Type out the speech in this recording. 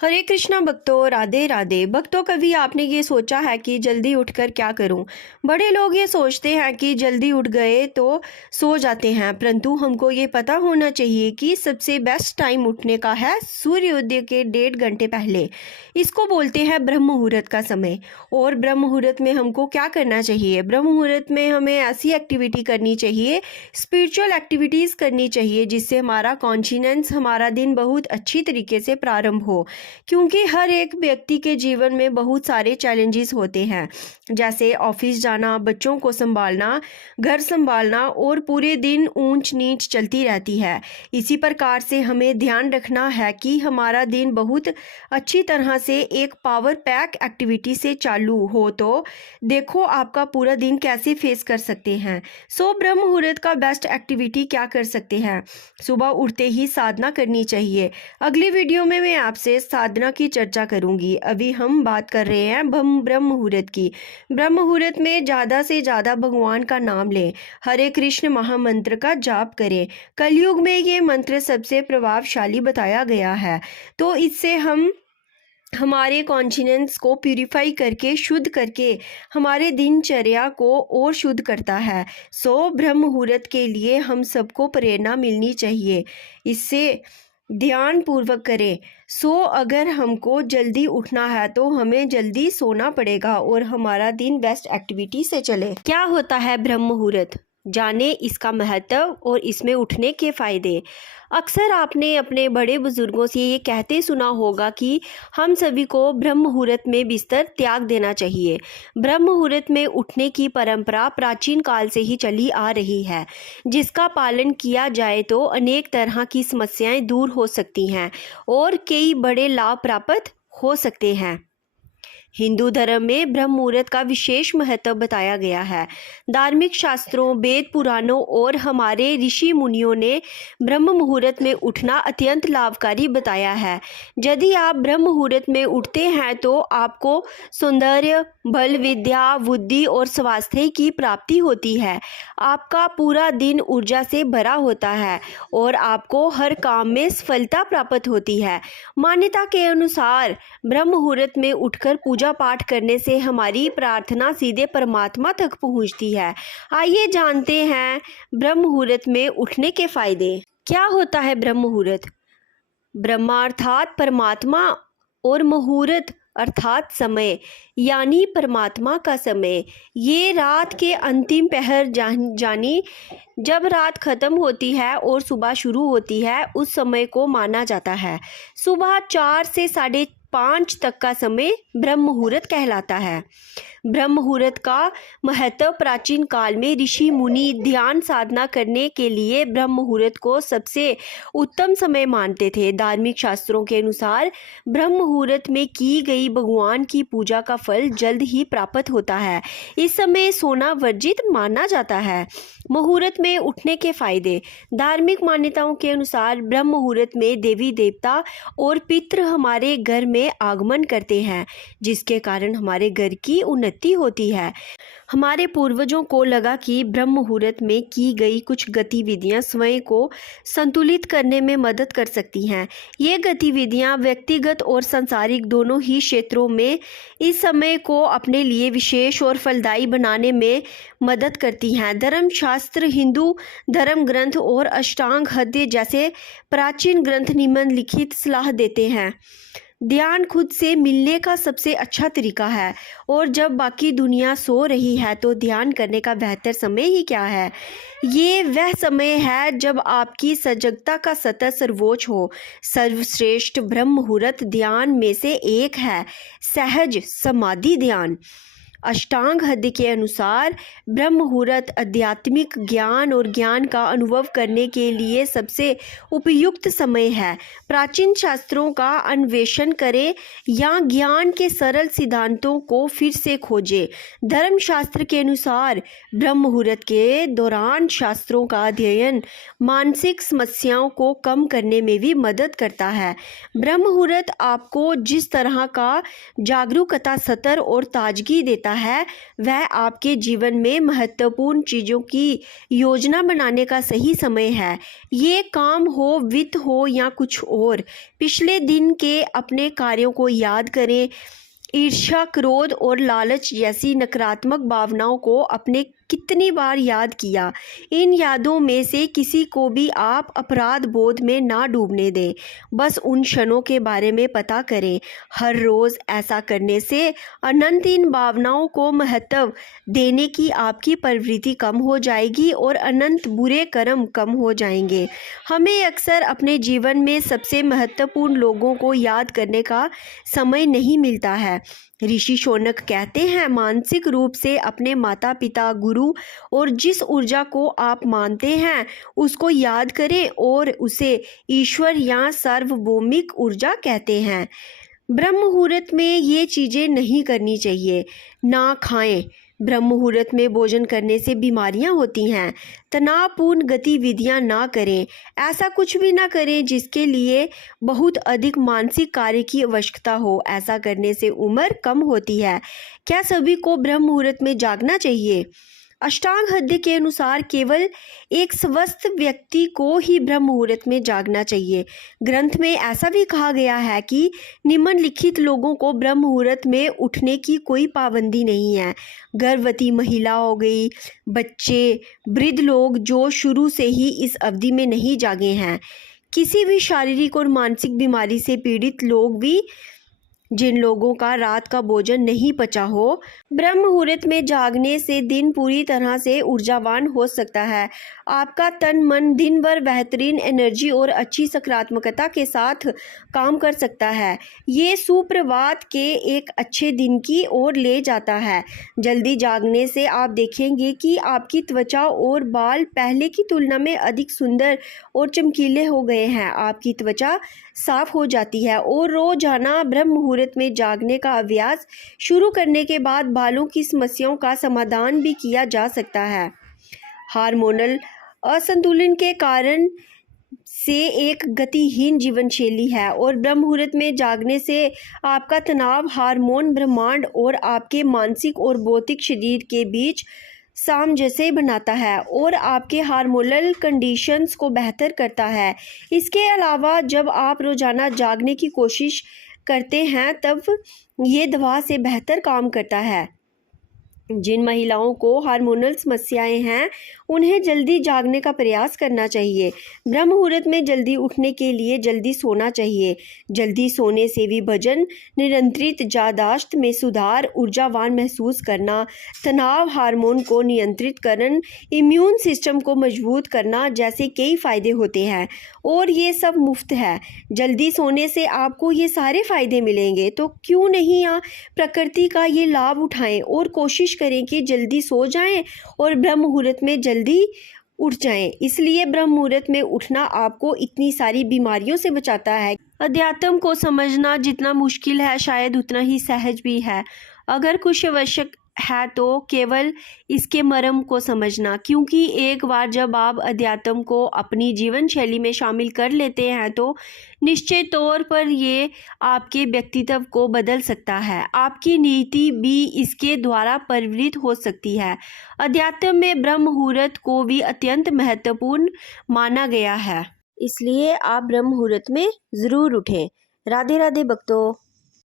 हरे कृष्णा भक्तों, राधे राधे भक्तों। कभी आपने ये सोचा है कि जल्दी उठकर क्या करूं? बड़े लोग ये सोचते हैं कि जल्दी उठ गए तो सो जाते हैं, परंतु हमको ये पता होना चाहिए कि सबसे बेस्ट टाइम उठने का है सूर्योदय के 1.5 घंटे पहले। इसको बोलते हैं ब्रह्म मुहूर्त का समय। और ब्रह्म मुहूर्त में हमको क्या करना चाहिए? ब्रह्म मुहूर्त में हमें ऐसी एक्टिविटी करनी चाहिए, स्पिरिचुअल एक्टिविटीज़ करनी चाहिए, जिससे हमारा कॉन्शियस, हमारा दिन बहुत अच्छी तरीके से प्रारंभ हो। क्योंकि हर एक व्यक्ति के जीवन में बहुत सारे चैलेंजेस होते हैं, जैसे ऑफिस जाना, बच्चों को संभालना, घर संभालना और पूरे दिन ऊंच नीच चलती रहती है। इसी प्रकार से हमें ध्यान रखना है कि हमारा दिन बहुत अच्छी तरह से एक पावर पैक एक्टिविटी से चालू हो, तो देखो आपका पूरा दिन कैसे फेस कर सकते हैं। ब्रह्म मुहूर्त का बेस्ट एक्टिविटी क्या कर सकते हैं? सुबह उठते ही साधना करनी चाहिए। अगली वीडियो में मैं आपसे साधना की चर्चा करूंगी। अभी हम बात कर रहे हैं ब्रह्म मुहूर्त की। ब्रह्म मुहूर्त में ज़्यादा से ज़्यादा भगवान का नाम लें, हरे कृष्ण महामंत्र का जाप करें। कलयुग में ये मंत्र सबसे प्रभावशाली बताया गया है, तो इससे हम हमारे कॉन्शियस को प्यूरिफाई करके, शुद्ध करके हमारे दिनचर्या को और शुद्ध करता है। ब्रह्म मुहूर्त के लिए हम सबको प्रेरणा मिलनी चाहिए, इससे ध्यान पूर्वक करें। अगर हमको जल्दी उठना है तो हमें जल्दी सोना पड़ेगा और हमारा दिन बेस्ट एक्टिविटी से चले। क्या होता है ब्रह्म मुहूर्त? जाने इसका महत्व और इसमें उठने के फायदे। अक्सर आपने अपने बड़े बुजुर्गों से ये कहते सुना होगा कि हम सभी को ब्रह्म मुहूर्त में बिस्तर त्याग देना चाहिए। ब्रह्म मुहूर्त में उठने की परंपरा प्राचीन काल से ही चली आ रही है, जिसका पालन किया जाए तो अनेक तरह की समस्याएं दूर हो सकती हैं और कई बड़े लाभ प्राप्त हो सकते हैं। हिंदू धर्म में ब्रह्म मुहूर्त का विशेष महत्व बताया गया है। धार्मिक शास्त्रों, वेद पुराणों और हमारे ऋषि मुनियों ने ब्रह्म मुहूर्त में उठना अत्यंत लाभकारी बताया है। यदि आप ब्रह्म मुहूर्त में उठते हैं तो आपको सौंदर्य, बल, विद्या, बुद्धि और स्वास्थ्य की प्राप्ति होती है। आपका पूरा दिन ऊर्जा से भरा होता है और आपको हर काम में सफलता प्राप्त होती है। मान्यता के अनुसार ब्रह्म मुहूर्त में उठकर पूजा पाठ करने से हमारी प्रार्थना सीधे परमात्मा तक पहुंचती है। आइए जानते हैं ब्रह्म मुहूर्त में उठने के फायदे। क्या होता है ब्रह्म मुहूर्त? ब्रह्मा अर्थात परमात्मा और मुहूर्त अर्थात समय, यानी परमात्मा का समय। ये रात के अंतिम पहर जानी जब रात खत्म होती है और सुबह शुरू होती है, उस समय को माना जाता है। सुबह 4 से 5:30 तक का समय ब्रह्म मुहूर्त कहलाता है। ब्रह्म मुहूर्त का महत्व प्राचीन काल में ऋषि मुनि ध्यान साधना करने के लिए ब्रह्म मुहूर्त को सबसे उत्तम समय मानते थे। धार्मिक शास्त्रों के अनुसार ब्रह्म मुहूर्त में की गई भगवान की पूजा का फल जल्द ही प्राप्त होता है। इस समय सोना वर्जित माना जाता है। मुहूर्त में उठने के फायदे। धार्मिक मान्यताओं के अनुसार ब्रह्म मुहूर्त में देवी देवता और पितृ हमारे घर में आगमन करते हैं, जिसके कारण हमारे घर की उन्नति होती है। हमारे पूर्वजों को लगा कि ब्रह्म मुहूर्त में की गई कुछ गतिविधियां स्वयं को संतुलित करने में मदद कर सकती हैं। ये गतिविधियां व्यक्तिगत और सांसारिक दोनों ही क्षेत्रों में इस समय को अपने लिए विशेष और फलदायी बनाने में मदद करती हैं। धर्मशास्त्र, हिंदू धर्म ग्रंथ और अष्टांग हृदय जैसे प्राचीन ग्रंथ निम्नलिखित सलाह देते हैं। ध्यान खुद से मिलने का सबसे अच्छा तरीका है, और जब बाकी दुनिया सो रही है तो ध्यान करने का बेहतर समय ही क्या है? ये वह समय है जब आपकी सजगता का सतह सर्वोच्च हो। सर्वश्रेष्ठ ब्रह्म मुहूर्त ध्यान में से एक है सहज समाधि ध्यान। अष्टांग हृदय के अनुसार ब्रह्म मुहूर्त आध्यात्मिक ज्ञान और ज्ञान का अनुभव करने के लिए सबसे उपयुक्त समय है। प्राचीन शास्त्रों का अन्वेषण करें या ज्ञान के सरल सिद्धांतों को फिर से खोजें। धर्मशास्त्र के अनुसार ब्रह्म मुहूर्त के दौरान शास्त्रों का अध्ययन मानसिक समस्याओं को कम करने में भी मदद करता है। ब्रह्म मुहूर्त आपको जिस तरह का जागरूकता, सतर और ताजगी देता आता है वह आपके जीवन में महत्वपूर्ण चीज़ों की योजना बनाने का सही समय है। ये काम हो, वित्त हो या कुछ और। पिछले दिन के अपने कार्यों को याद करें। ईर्ष्या, क्रोध और लालच जैसी नकारात्मक भावनाओं को आपने कितनी बार याद किया। इन यादों में से किसी को भी आप अपराध बोध में ना डूबने दें। बस उन क्षणों के बारे में पता करें। हर रोज़ ऐसा करने से अनंत इन भावनाओं को महत्व देने की आपकी प्रवृत्ति कम हो जाएगी और अनंत बुरे कर्म कम हो जाएंगे। हमें अक्सर अपने जीवन में सबसे महत्वपूर्ण लोगों को याद करने का समय नहीं मिलता है। ऋषि शौनक कहते हैं, मानसिक रूप से अपने माता पिता, गुरु और जिस ऊर्जा को आप मानते हैं उसको याद करें और उसे ईश्वर या सार्वभौमिक ऊर्जा कहते हैं। ब्रह्म मुहूर्त में ये चीज़ें नहीं करनी चाहिए। ना खाएं। ब्रह्म मुहूर्त में भोजन करने से बीमारियां होती हैं। तनावपूर्ण गतिविधियां ना करें। ऐसा कुछ भी ना करें जिसके लिए बहुत अधिक मानसिक कार्य की आवश्यकता हो। ऐसा करने से उम्र कम होती है। क्या सभी को ब्रह्म मुहूर्त में जागना चाहिए? अष्टांग हृदय के अनुसार केवल एक स्वस्थ व्यक्ति को ही ब्रह्म मुहूर्त में जागना चाहिए। ग्रंथ में ऐसा भी कहा गया है कि निम्नलिखित लोगों को ब्रह्म मुहूर्त में उठने की कोई पाबंदी नहीं है। गर्भवती महिला हो गई, बच्चे, वृद्ध लोग जो शुरू से ही इस अवधि में नहीं जागे हैं, किसी भी शारीरिक और मानसिक बीमारी से पीड़ित लोग भी, जिन लोगों का रात का भोजन नहीं पचा हो। ब्रह्म मुहूर्त में जागने से दिन पूरी तरह से ऊर्जावान हो सकता है। आपका तन मन दिन भर बेहतरीन एनर्जी और अच्छी सकारात्मकता के साथ काम कर सकता है। ये सुप्रभात के एक अच्छे दिन की ओर ले जाता है। जल्दी जागने से आप देखेंगे कि आपकी त्वचा और बाल पहले की तुलना में अधिक सुंदर और चमकीले हो गए हैं। आपकी त्वचा साफ हो जाती है और रोजाना ब्रह्म मुहूर्त में जागने का अभ्यास शुरू करने के बाद बालों की समस्याओं का समाधान भी किया जा सकता है। हार्मोनल असंतुलन के कारण से एक गतिहीन जीवन शैली है और ब्रह्म मुहूर्त में जागने से आपका तनाव हार्मोन ब्रह्मांड और आपके मानसिक और भौतिक शरीर के बीच सामंजस्य बनाता है और आपके हार्मोनल कंडीशंस को बेहतर करता है। इसके अलावा जब आप रोजाना जागने की कोशिश करते हैं तब ये दवा से बेहतर काम करता है। जिन महिलाओं को हार्मोनल समस्याएं हैं उन्हें जल्दी जागने का प्रयास करना चाहिए। ब्रह्म मुहूर्त में जल्दी उठने के लिए जल्दी सोना चाहिए। जल्दी सोने से भी भजन, नियंत्रित याददाश्त में सुधार, ऊर्जावान महसूस करना, तनाव हार्मोन को नियंत्रित करना, इम्यून सिस्टम को मजबूत करना जैसे कई फ़ायदे होते हैं और ये सब मुफ्त है। जल्दी सोने से आपको ये सारे फ़ायदे मिलेंगे तो क्यों नहीं प्रकृति का ये लाभ उठाएं और कोशिश करें कि जल्दी सो जाएं और ब्रह्म मुहूर्त में जल्दी उठ जाएं। इसलिए ब्रह्म मुहूर्त में उठना आपको इतनी सारी बीमारियों से बचाता है। अध्यात्म को समझना जितना मुश्किल है शायद उतना ही सहज भी है। अगर कुछ आवश्यक है तो केवल इसके मर्म को समझना, क्योंकि एक बार जब आप अध्यात्म को अपनी जीवन शैली में शामिल कर लेते हैं तो निश्चित तौर पर ये आपके व्यक्तित्व को बदल सकता है। आपकी नीति भी इसके द्वारा परिवर्तित हो सकती है। अध्यात्म में ब्रह्म मुहूर्त को भी अत्यंत महत्वपूर्ण माना गया है, इसलिए आप ब्रह्म मुहूर्त में ज़रूर उठें। राधे राधे भक्तों।